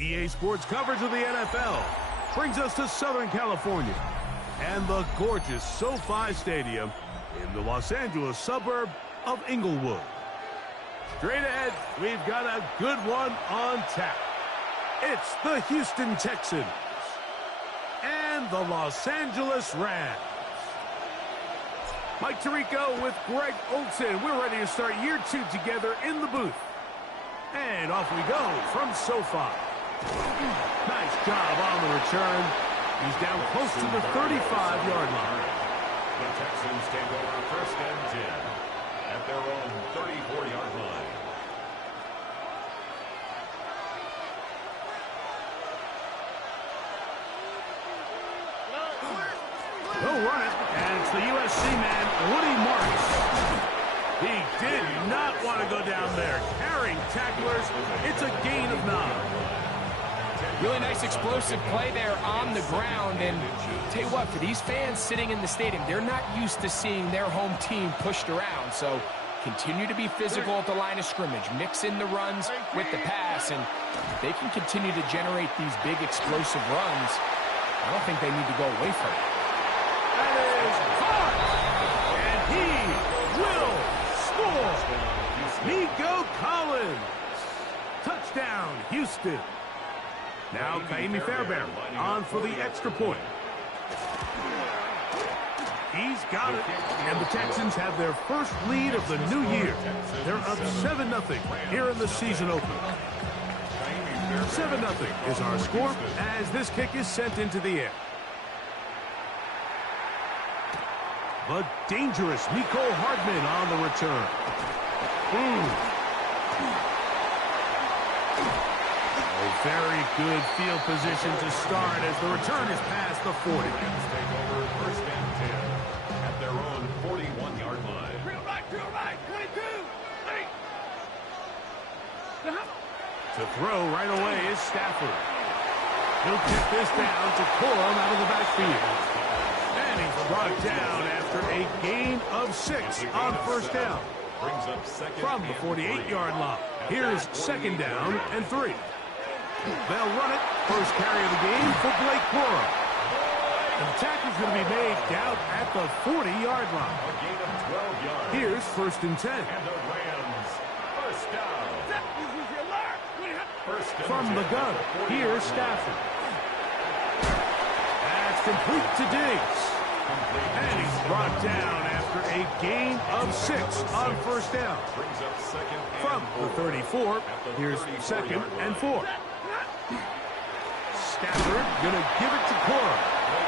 EA Sports coverage of the NFL brings us to Southern California and the gorgeous SoFi Stadium in the Los Angeles suburb of Inglewood. Straight ahead, we've got a good one on tap. It's the Houston Texans and the Los Angeles Rams. Mike Tirico with Greg Olson. We're ready to start year 2 together in the booth. And off we go from SoFi. Nice job on the return. He's down close to the 35-yard line. The Texans take over first and 10 at their own 34-yard line. They'll run it, and it's the USC man, Woody Marks. He did not want to go down there. Carrying tacklers, it's a gain of 9. Really nice explosive play there on the ground. And tell you what, for these fans sitting in the stadium, they're not used to seeing their home team pushed around. So continue to be physical at the line of scrimmage. Mix in the runs with the pass, and they can continue to generate these big explosive runs. I don't think they need to go away from it. That is caught, and he will score. Nico Collins. Touchdown, Houston. Now Kaimi Fairbairn on for the extra point. He's got it, and the Texans have their first lead of the new year. They're up 7-0 here in the season opener. 7-0 is our score as this kick is sent into the air. The dangerous Mecole Hardman on the return. A very good field position to start as the return is past the 40. Rams take over first and 10 at their own 41-yard line. Drill right, 22. To throw right away is Stafford. He'll kick this down to Corum out of the backfield. And he's brought down after a gain of 6 on first down. Brings up second From the 48-yard line. Here's second down and 3. They'll run it. First carry of the game for Blake Corum. And the tackle's going to be made down at the 40-yard line. A gain of 12 yards. Here's first and 10. And the Rams first down. First and From 10 the gun, at the 40-yard here's line. Stafford. That's complete to Diggs. And he's brought down after a gain of 6 on first down. Brings up second and From the 34, here's 34-yard second and line. 4. Stafford gonna give it to Corum.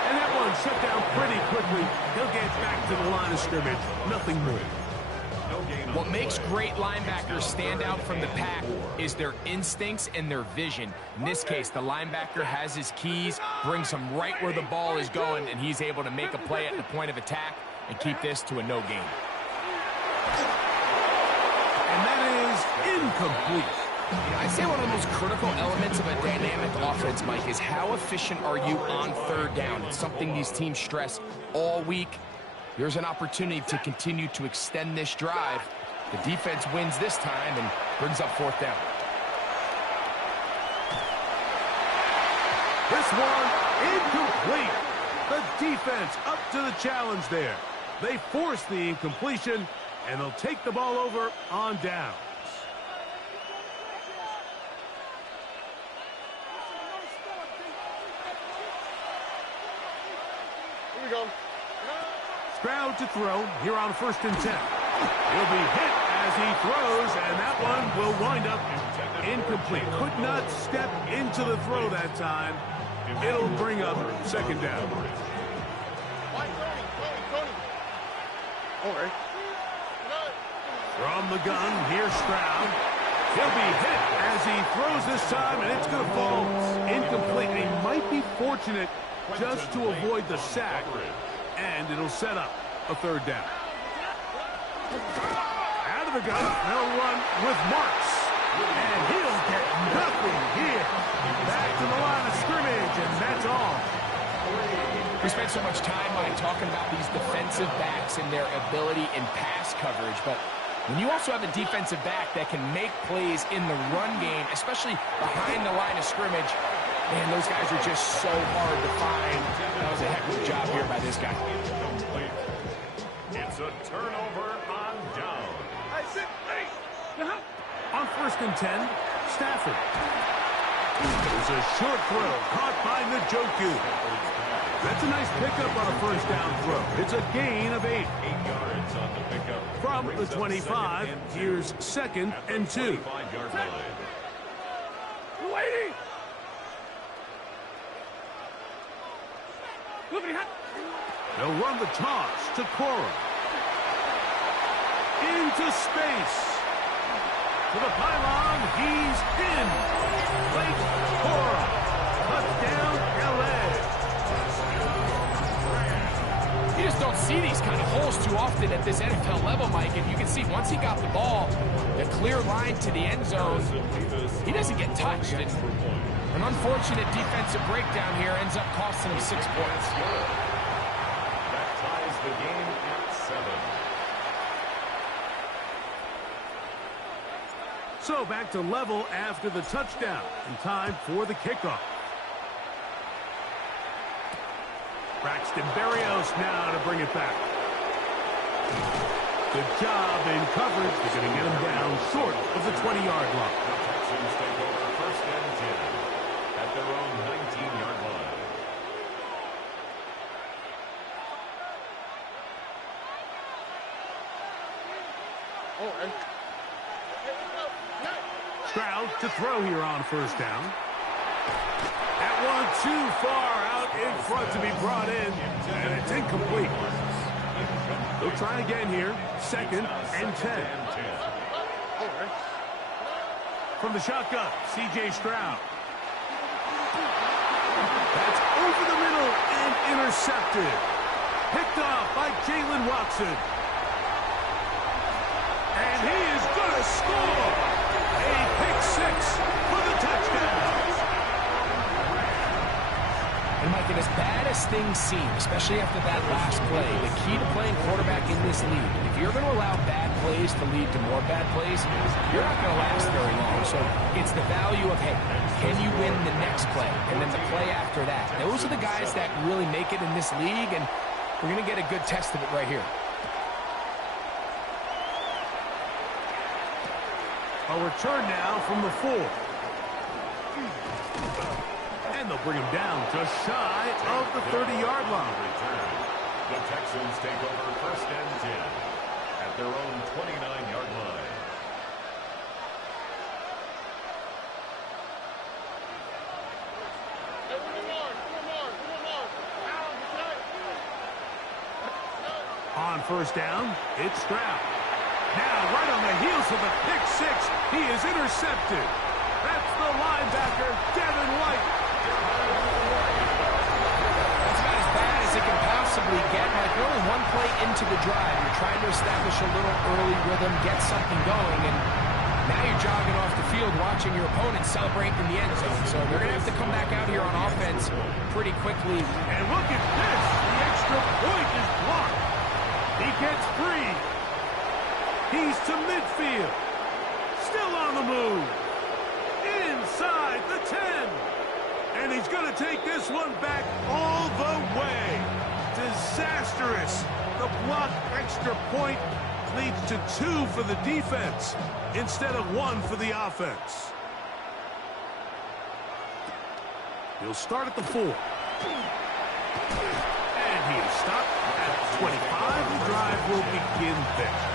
And that one shut down pretty quickly. He'll get back to the line of scrimmage. Nothing more. No gain on What the makes play. great linebackers stand out from the pack is their instincts and their vision. In this case, the linebacker has his keys, brings him right where the ball is going, and he's able to make a play at the point of attack and keep this to a no gain. And that is incomplete. I'd say one of the most critical elements of a dynamic offense, Mike, is how efficient are you on third down. It's something these teams stress all week. Here's an opportunity to continue to extend this drive. The defense wins this time and brings up fourth down. This one incomplete. The defense up to the challenge there. They force the incompletion, and they'll take the ball over on downs. Here we go. Stroud to throw here on first and 10. He'll be hit as he throws, and that one will wind up incomplete. Could not step into the throw that time. It'll bring up second down. All right. From the gun, here's Stroud. He'll be hit as he throws this time, and it's going to fall incomplete. He might be fortunate just to avoid the sack, and it'll set up a third down. Out of the gun, they'll run with Marks, and he'll get nothing here. Back to the line of scrimmage, and that's all. We spent so much time, Mike, talking about these defensive backs and their ability in pass coverage, but When you also have a defensive back that can make plays in the run game, especially behind the line of scrimmage, man, those guys are just so hard to find. That was a heck of a job here by this guy. It's a turnover on down. On 1st and 10, Stafford. There's a short throw caught by Njoku. That's a nice pickup on a 1st down throw. It's a gain of 8. 8 yards on the pickup. From the 25, here's 2nd and 2. Waiting. They'll run the toss to Cora. Into space. To the pylon, he's in. Blake Cora. Touchdown, L.A. You just don't see these kind of holes too often at this NFL level, Mike. And you can see once he got the ball, the clear line to the end zone, he doesn't get touched. And an unfortunate defensive breakdown here ends up costing him 6 points. That ties the game at 7. So back to level after the touchdown. And time for the kickoff. Braxton Berrios now to bring it back. Good job in coverage. They're going to get him down short of the 20-yard line. The Texans take over 1st and 10 at their own 19-yard line. Stroud to throw here on 1st down. That one too far out in front to be brought in, and it's incomplete. They'll try again here, 2nd and 10. From the shotgun, C.J. Stroud. That's over the middle and intercepted. Picked off by Jalen Watson. And he is going to score. A pick 6 for the touchdown. And Mike, and as bad as things seem, especially after that last play, the key to playing quarterback in this league, if you're going to allow bad plays to lead to more bad plays, you're not going to last very long. So it's the value of, hey, can you win the next play? And then the play after that. Those are the guys that really make it in this league, and we're going to get a good test of it right here. A return now from the 4. And they'll bring him down just shy of the 30-yard line. The Texans take over 1st and 10 at their own 29-yard line. On 1st down, it's Stroud. Now, right on the heels of the pick 6, he is intercepted. That's the linebacker, Devin White. That's about as bad as it can possibly get. Like, we're only one play into the drive. You're trying to establish a little early rhythm, get something going, and now you're jogging off the field watching your opponent celebrate in the end zone. So they're going to have to come back out here on offense pretty quickly. And look at this. The extra point is blocked. He gets free. He's to midfield. Still on the move. Inside the 10. And he's going to take this one back all the way. Disastrous. The blocked extra point leads to 2 for the defense instead of 1 for the offense. He'll start at the 4. And he is stopped at 25. The drive will begin there.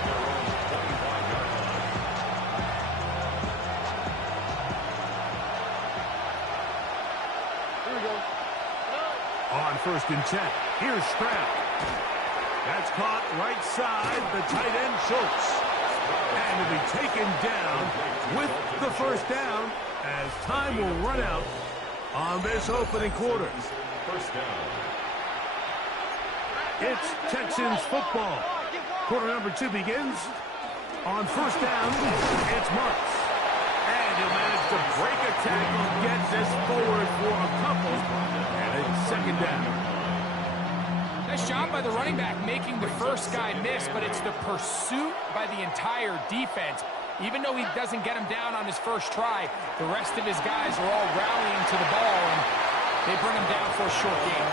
On 1st and 10, here's Stroud. That's caught right side, the tight end Schultz. And to be taken down with the 1st down as time will run out on this opening quarter. 1st down. It's Texans football. Quarter number 2 begins. On 1st down, it's Marks. And he'll manage to break a tackle, get this forward for a couple, and it's 2nd down. Now Nice job by the running back making the first guy miss, but it's the pursuit by the entire defense. Even though he doesn't get him down on his first try, the rest of his guys are all rallying to the ball, and they bring him down for a short gain.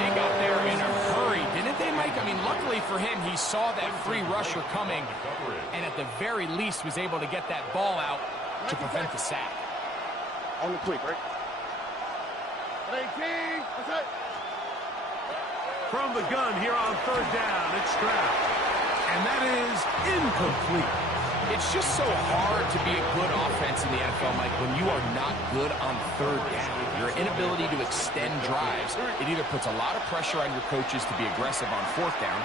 They got there in a hurry, didn't they, Mike? I mean, luckily for him, he saw that free rusher coming, and at the very least was able to get that ball out to prevent the sack. On the quick, right? 18. That's it. From the gun here on third down, it's Stroud. And that is incomplete. It's just so hard to be a good offense in the NFL, Mike, when you are not good on third down. Your inability to extend drives, it either puts a lot of pressure on your coaches to be aggressive on fourth down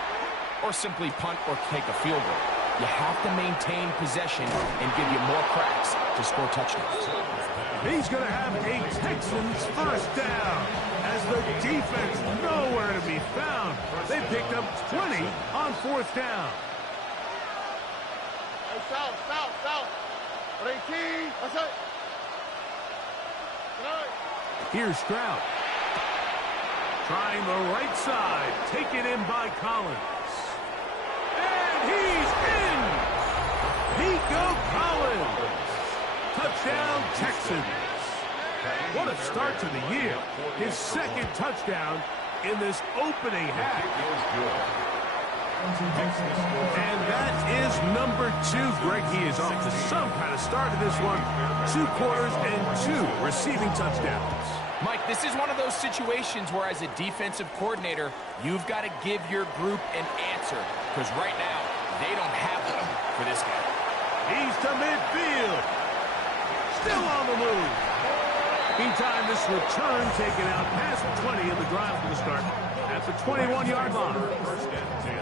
or simply punt or take a field goal. You have to maintain possession and give you more cracks to score touchdowns. He's going to have a Texans first down as the defense nowhere to be found. They picked up 20 on fourth down. Hey, south. 18. That's it. Good night. Here's Stroud. Trying the right side. Taken in by Collins. And he's in! Nico Collins. Touchdown, Texans. What a start to the year. His second touchdown in this opening half. And that is number 2, Greg. He is off to some kind of start in this one. 2 quarters and 2 receiving touchdowns. Mike, this is one of those situations where as a defensive coordinator, you've got to give your group an answer. Because right now, they don't have one for this guy. He's to midfield. Still on the move. Meantime, this return taken out past 20 in the drive for the start at the 21-yard line. First and 10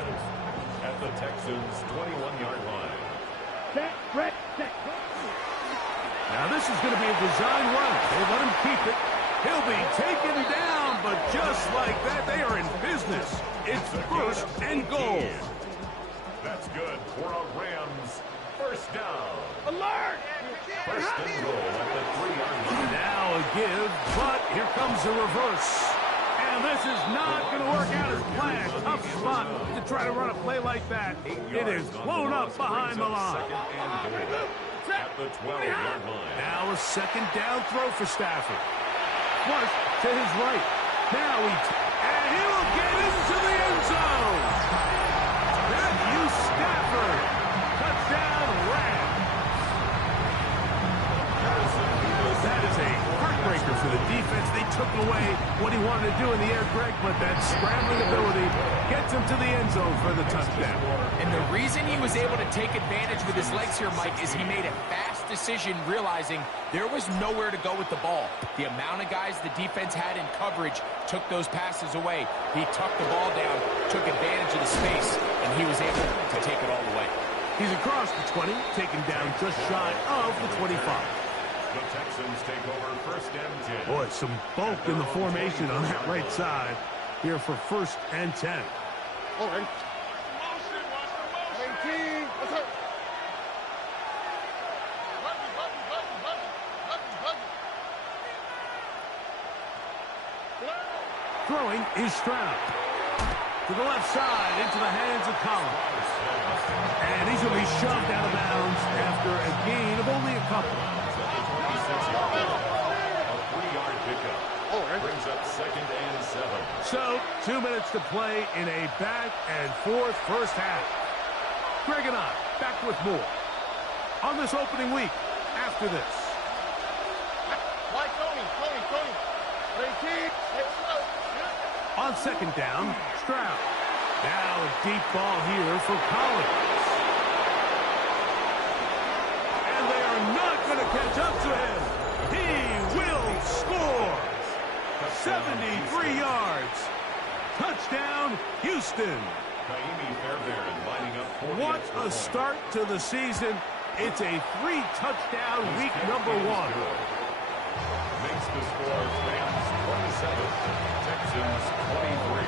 at the Texans' 21-yard line. Now this is going to be a design run. They let him keep it. He'll be taken down, but just like that, they are in business. It's first and goal. That's good for a Rams first down. Alert! First and goal at the 3-yard line. Now a give, but here comes a reverse. And this is not going to work out as planned. Tough spot to try to run a play like that. It is blown up behind the line. At the 12-yard line. Now a second down throw for Stafford. Flush to his right. Now and he will get into the end zone. Matthew Stafford. Touchdown, Rams. That is a heartbreaker for the defense. They took away what he wanted to do in the air, Greg, but that scrambling ability gets him to the end zone for the touchdown. And the reason he was able to take advantage with his legs here, Mike, is he made a fast decision realizing there was nowhere to go with the ball. The amount of guys the defense had in coverage took those passes away. He tucked the ball down, took advantage of the space, and he was able to take it all the way. He's across the 20, taken down just shy of the 25. The Texans take over first and 10. Boy, some bulk in the formation on that right side here for first and 10. All right. 18. That's it. Throwing is Stroud. To the left side, into the hands of Collins. And he's going to be shoved out of bounds after a gain of only a couple. A 3-yard pickup. Brings up second and 7. So, 2 minutes to play in a back and forth first half. Greg and I back with more on this opening week after this. Like Tony. 18. On second down, Stroud. Now a deep ball here for Collins. And they are not going to catch up to him. He will score. 73 yards. Touchdown, Houston. What a start to the season. It's a 3-touchdown week number 1. Makes the score Rams 27, Texans 23.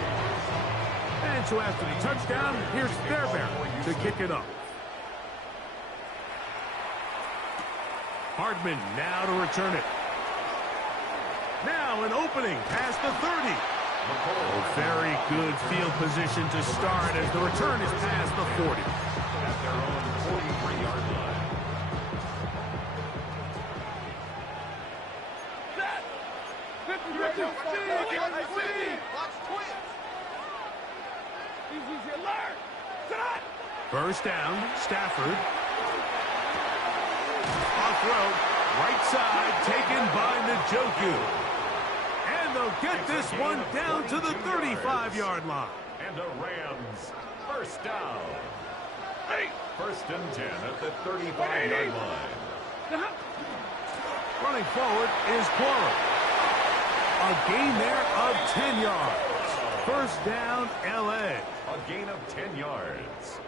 And so after the touchdown, here's Fairbairn to kick it up. Hardman now to return it. Now an opening past the 30. Oh, very Good field position to start as the return is past the 40. At their own 43-yard line. First down, Stafford. Off road, right side, taken by Njoku. And they'll get this one down to the 35-yard line. And a Rams first down. First and 10 at the 35-yard line. Running forward is Cora. A gain there of 10 yards. First down, L.A. A gain of 10 yards.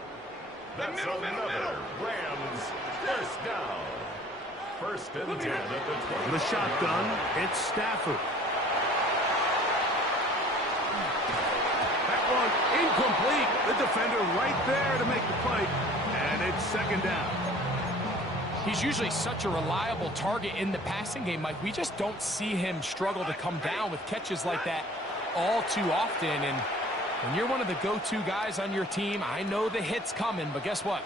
That's another Rams first down. First and 10 at the 20. The shotgun, it's Stafford. That one incomplete. The defender right there to make the play. And it's second down. He's usually such a reliable target in the passing game, Mike. We just don't see him struggle to come down with catches like that all too often. And when you're one of the go-to guys on your team, I know the hit's coming, but guess what?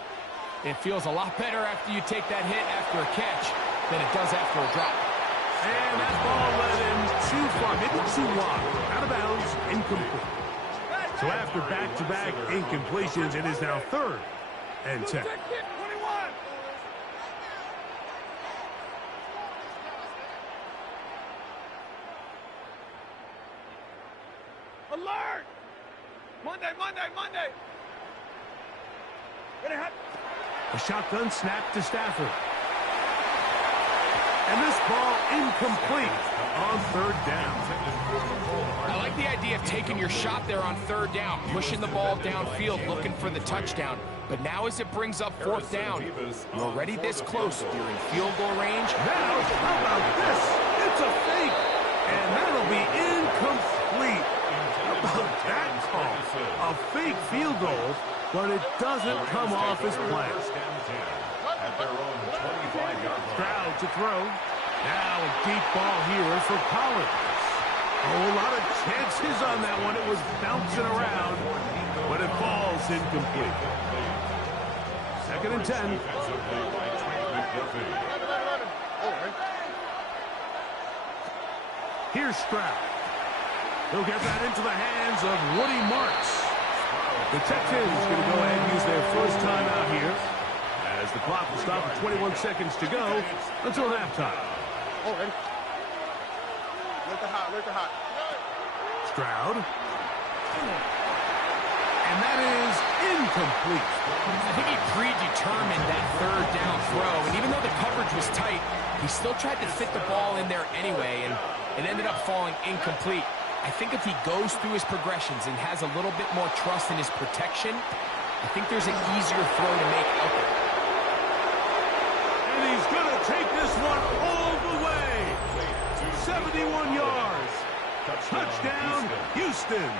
It feels a lot better after you take that hit after a catch than it does after a drop. And that ball led him too far, maybe too wide. Out of bounds, incomplete. So after back-to-back incompletions, it is now third and 10. Alert! Monday! A shotgun snap to Stafford. And this ball incomplete on third down. I like the idea of taking your shot there on third down, pushing the ball downfield, looking for the touchdown. But now as it brings up fourth down, you're already this close. You're in field goal range. Now, how about this? It's a fake. And that'll be incomplete. How about that call? A fake field goal, but it doesn't come off as planned. At their own 25-yard line. Stroud to throw. Now a deep ball here for Collins. Oh, a lot of chances on that one. It was bouncing around, but it falls incomplete. Second and 10. Here's Stroud. He'll get that into the hands of Woody Marks. The Texans going to go ahead and use their first timeout here, as the clock will stop at 21 seconds to go until halftime. Oh, ready? Let the hot. Stroud. And that is incomplete. I think he predetermined that third down throw, and even though the coverage was tight, he still tried to fit the ball in there anyway, and it ended up falling incomplete. I think if he goes through his progressions and has a little bit more trust in his protection, I think there's an easier throw to make out there. And he's going to take this one all the way. 71 yards. Touchdown, Houston.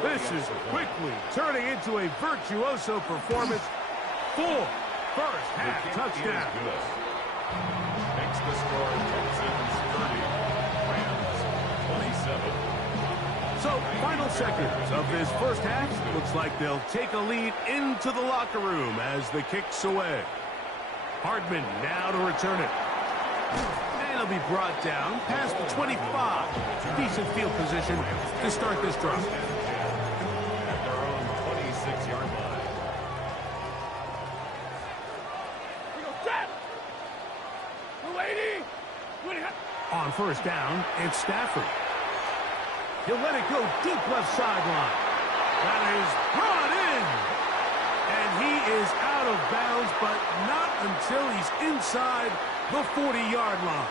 This is quickly turning into a virtuoso performance. 4 first-half touchdowns. Makes the score Texans 30, Rams 27. So, final seconds of this first half. Looks like they'll take a lead into the locker room as the kick's away. Hardman now to return it. And it'll be brought down past the 25. Decent field position to start this drive. At their own 26-yard line. On first down, it's Stafford. He'll let it go deep left sideline. That is brought in. And he is out of bounds, but not until he's inside the 40-yard line.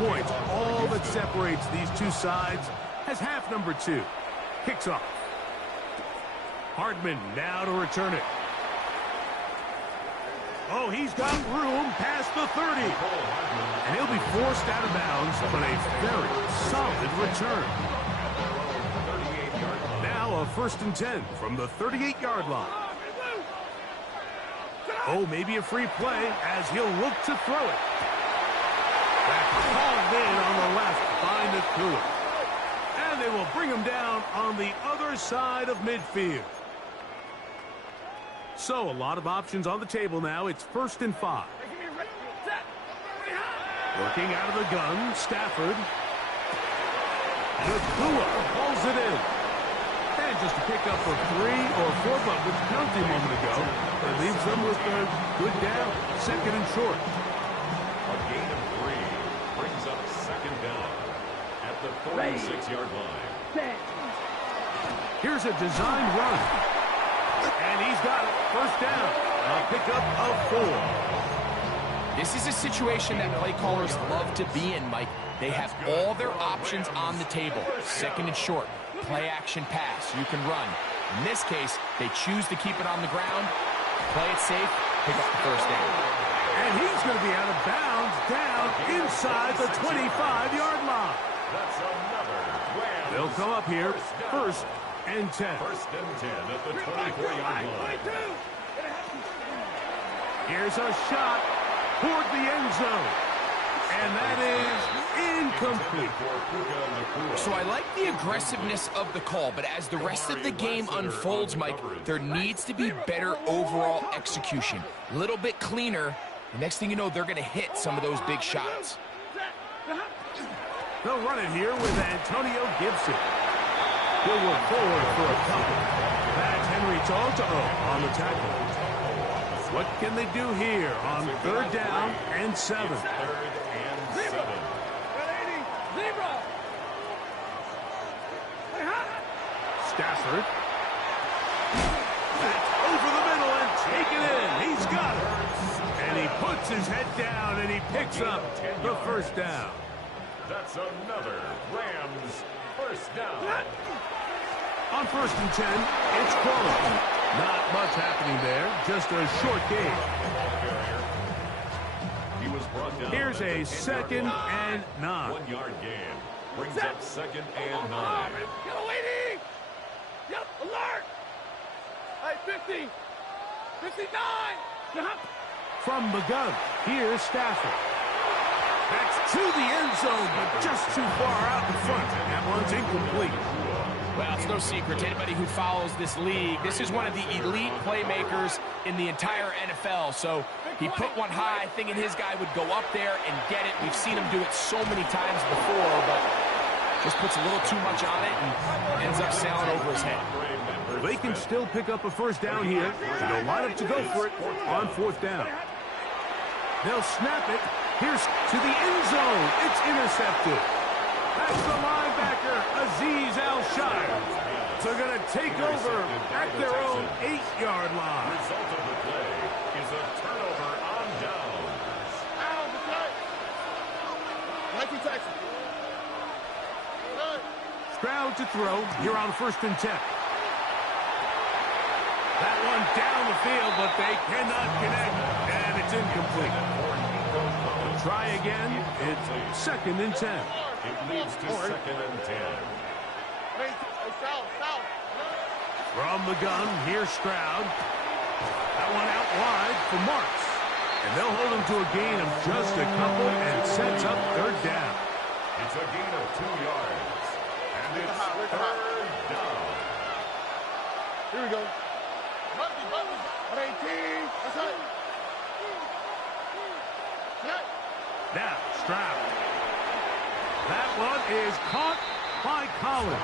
Points, all that separates these two sides, as half number 2 kicks off. Hardman now to return it. Oh, he's got room past the 30. And he'll be forced out of bounds, but a very solid return. Now a first and 10 from the 38-yard line. Oh, maybe a free play as he'll look to throw it. That's hauled in on the left by Nakua. And they will bring him down on the other side of midfield. So a lot of options on the table now. It's 1st and 5. Working out of the gun, Stafford. Nakua hauls it in. And just to pick up for 3 or 4, but with penalty a moment ago, it leaves them with a good down, 2nd and short. A gain of 3 brings up 2nd down at the 46-yard line. Here's a designed run. And he's got it. 1st down. A pickup of 4. This is a situation that play callers love to be in, Mike. They have all their options on the table. 2nd and short. Play action pass. You can run. In this case, they choose to keep it on the ground, play it safe, pick up the 1st down. And he's going to be out of bounds down inside the 25-yard line. That's another Rams. They'll come up here 1st and 10. 1st and 10 at the 24-yard line. Here's a shot toward the end zone. And that is incomplete. So I like the aggressiveness of the call, but as the rest of the game unfolds, Mike, there needs to be better overall execution. A little bit cleaner. The next thing you know, they're going to hit some of those big shots. They'll run it here with Antonio Gibson. He'll work forward for a couple. That's Henry To'o on the tackle. What can they do here on 3rd down and 7? 3rd and 7. Stafford. That's over the middle and taken in. He's got it. And he puts his head down and he picks up the 1st down. That's another Rams 1st down. On 1st and 10, it's quality. Not much happening there, just a short game. He was brought down. Here's a 2nd and 9. 1-yard gain brings up 2nd and 9. Get waiting! Yep, alert! Hey, 50! 59! From the gun, here's Stafford. That's to the end zone, but just too far out in front. That one's incomplete. Well, it's no secret to anybody who follows this league. This is one of the elite playmakers in the entire NFL. So he put one high, thinking his guy would go up there and get it. We've seen him do it so many times before, but just puts a little too much on it and ends up sailing over his head. They can still pick up a 1st down here. They'll line up to go for it on 4th down. They'll snap it. Here's to the end zone. It's intercepted. That's the linebacker, Azeez Al-Shire. They're going to take over at their own 8-yard line. Result of the play is a turnover on downs. Stroud to throw here on 1st and 10. That one down the field, but they cannot connect, and it's incomplete. Try again. It's 2nd and 10. It leads to 2nd and 10. From the gun, here's Stroud. That one out wide for Marks. And they'll hold him to a gain of just a couple and sets up 3rd down. It's a gain of 2 yards. And it's 3rd down. Here we go. 18. That's right. Now, Stroud. That one is caught by Collins.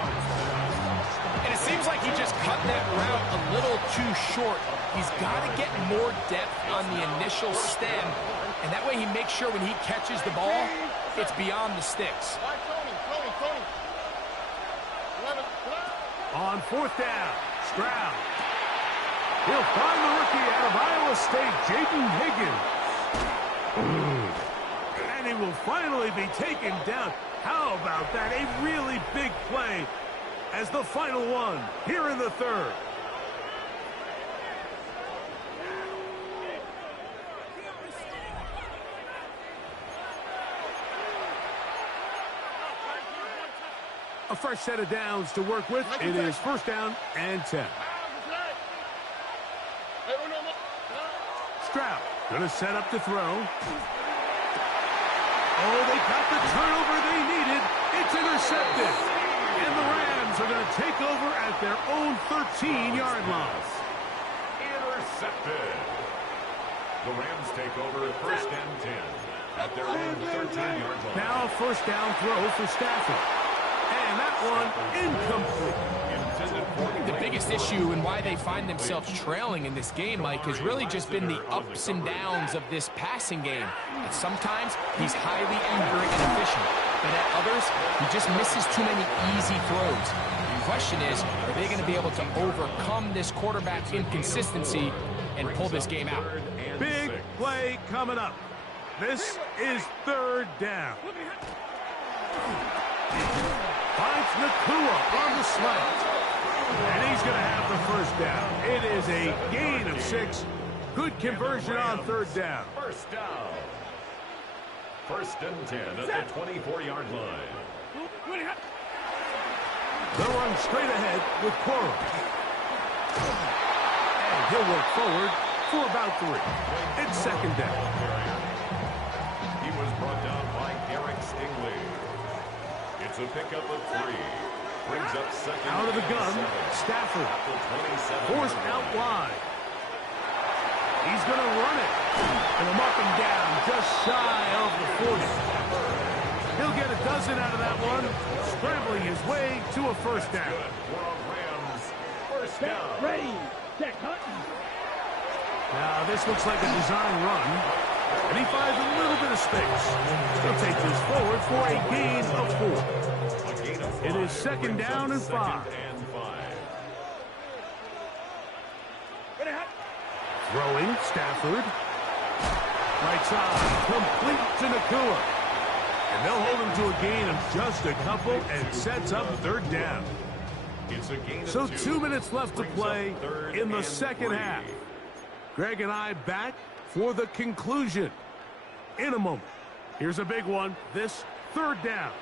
And it seems like he just cut that route a little too short. He's got to get more depth on the initial stem, and that way he makes sure when he catches the ball, it's beyond the sticks. On 4th down, Stroud. He'll find the rookie out of Iowa State, Jaden Higgins. And he will finally be taken down. How about that? A really big play as the final one here in the 3rd. A fresh set of downs to work with. It is 1st down and 10. Gonna set up to throw. Oh, they got the turnover they needed. It's intercepted. And the Rams are going to take over at their own 13-yard line. Intercepted. The Rams take over first and 10 at their own 13-yard line. Now a first down throw for Stafford. And that one incomplete. The biggest issue and why they find themselves trailing in this game, Mike, has really just been the ups and downs of this passing game. And sometimes he's highly accurate and efficient, but at others, he just misses too many easy throws. The question is, are they going to be able to overcome this quarterback inconsistency and pull this game out? Big play coming up. This is third down. Finds Nakua on the slant. And he's going to have the first down. It is a gain of 6. Good conversion on third down. First down. First and 10 at the 24-yard line. They'll run straight ahead with Coro. And he'll work forward for about 3. It's second down. He was brought down by Derek Stingley. It's a pickup of 3. Brings up second. Out of the gun, Stafford. Forced out wide. He's going to run it. And they'll mark him down just shy of the 40. He'll get a dozen out of that one, scrambling his way to a first down. First down. Ready. Check. Hunt. Now, this looks like a design run. And he finds a little bit of space. He'll take this forward for a gain of 4. It is second down and 5. Throwing, Stafford. Right side, complete to Nakua. And they'll hold him to a gain of just a couple and sets up third down. So 2 minutes left to play in the second half. Greg and I back for the conclusion in a moment. Here's a big one. This third down.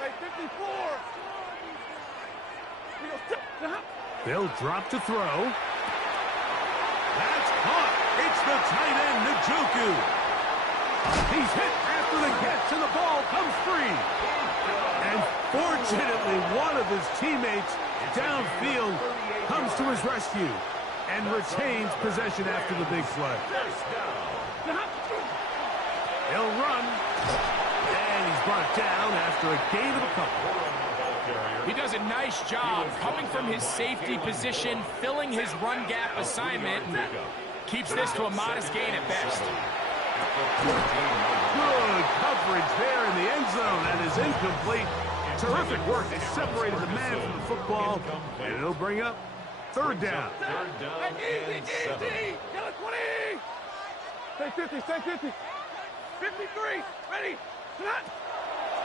Hey, 54. They'll drop to throw. That's caught. It's the tight end, Njoku. He's hit after the catch, and the ball comes free. And fortunately, one of his teammates downfield comes to his rescue and retains possession after the big play. He'll run. And he's brought down after a gain of a couple. He does a nice job coming from his safety position, filling his run gap assignment, and keeps this to a modest gain at best. Good coverage there in the end zone. That is incomplete. Terrific work. They separated the man from the football, and it'll bring up third down. Third down and 7. Get it, 20. Stay 50, stay 50. 53, ready.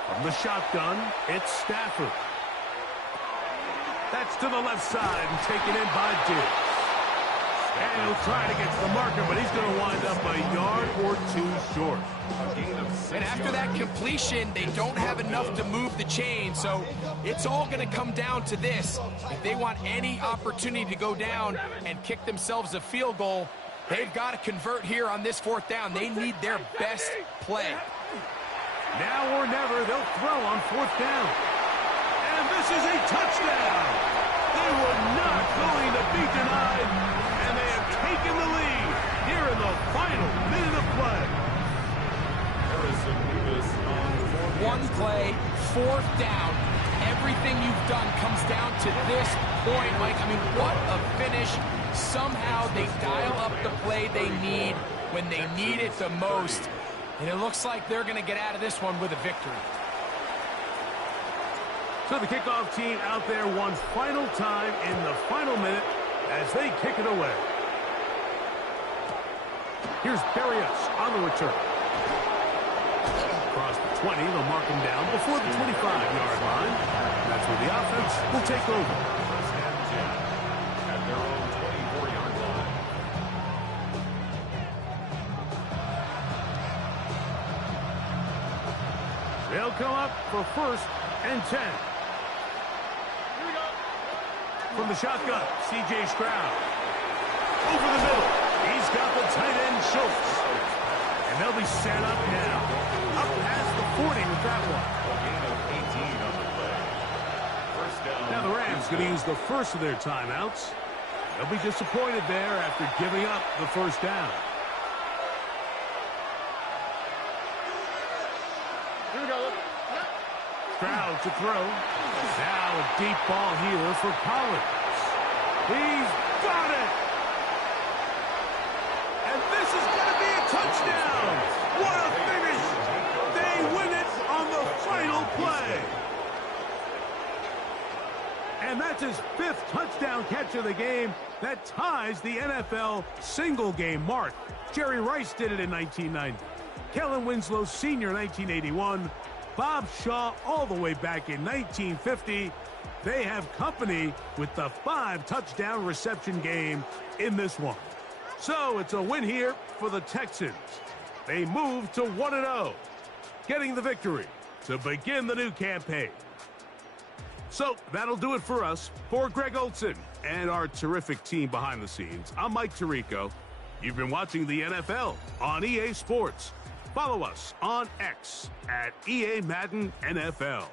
From the shotgun, it's Stafford. That's to the left side and taken in by Diggs. And he'll try to get to the marker, but he's going to wind up a yard or 2 short. And after that completion, they don't have enough to move the chain, so it's all going to come down to this. If they want any opportunity to go down and kick themselves a field goal, they've got to convert here on this fourth down. They need their best play. Now or never, they'll throw on fourth down. And this is a touchdown. They were not going to be denied, and they have taken the lead here in the final minute of play. One play, fourth down. Everything you've done comes down to this point, Mike. I mean, what a finish. Somehow they dial up the play they need when they need it the most. And it looks like they're going to get out of this one with a victory. So the kickoff team out there one final time in the final minute as they kick it away. Here's Berrios on the return. Across the 20, they'll mark him down before the 25-yard line. That's where the offense will take over. First and 10 at their own 24-yard line. They'll come up for first and 10. From the shotgun, C.J. Stroud. over the middle. He's got the tight end, Schultz. And they'll be set up now. Up past the 40 with that one. A gain of 18 on the play. First down. Now the Rams going to use the first of their timeouts. They'll be disappointed there after giving up the first down. Here we go. Stroud to throw. Now a deep ball here for Collins. He's got it! And this is going to be a touchdown! What a finish! They win it on the final play! And that's his 5th touchdown catch of the game. That ties the NFL single-game mark. Jerry Rice did it in 1990. Kellen Winslow Sr. in 1981. Bob Shaw all the way back in 1950. They have company with the 5-touchdown reception game in this one. So it's a win here for the Texans. They move to 1-0, getting the victory to begin the new campaign. So that'll do it for us. For Greg Olson and our terrific team behind the scenes, I'm Mike Tirico. You've been watching the NFL on EA Sports. Follow us on X at EA Madden NFL.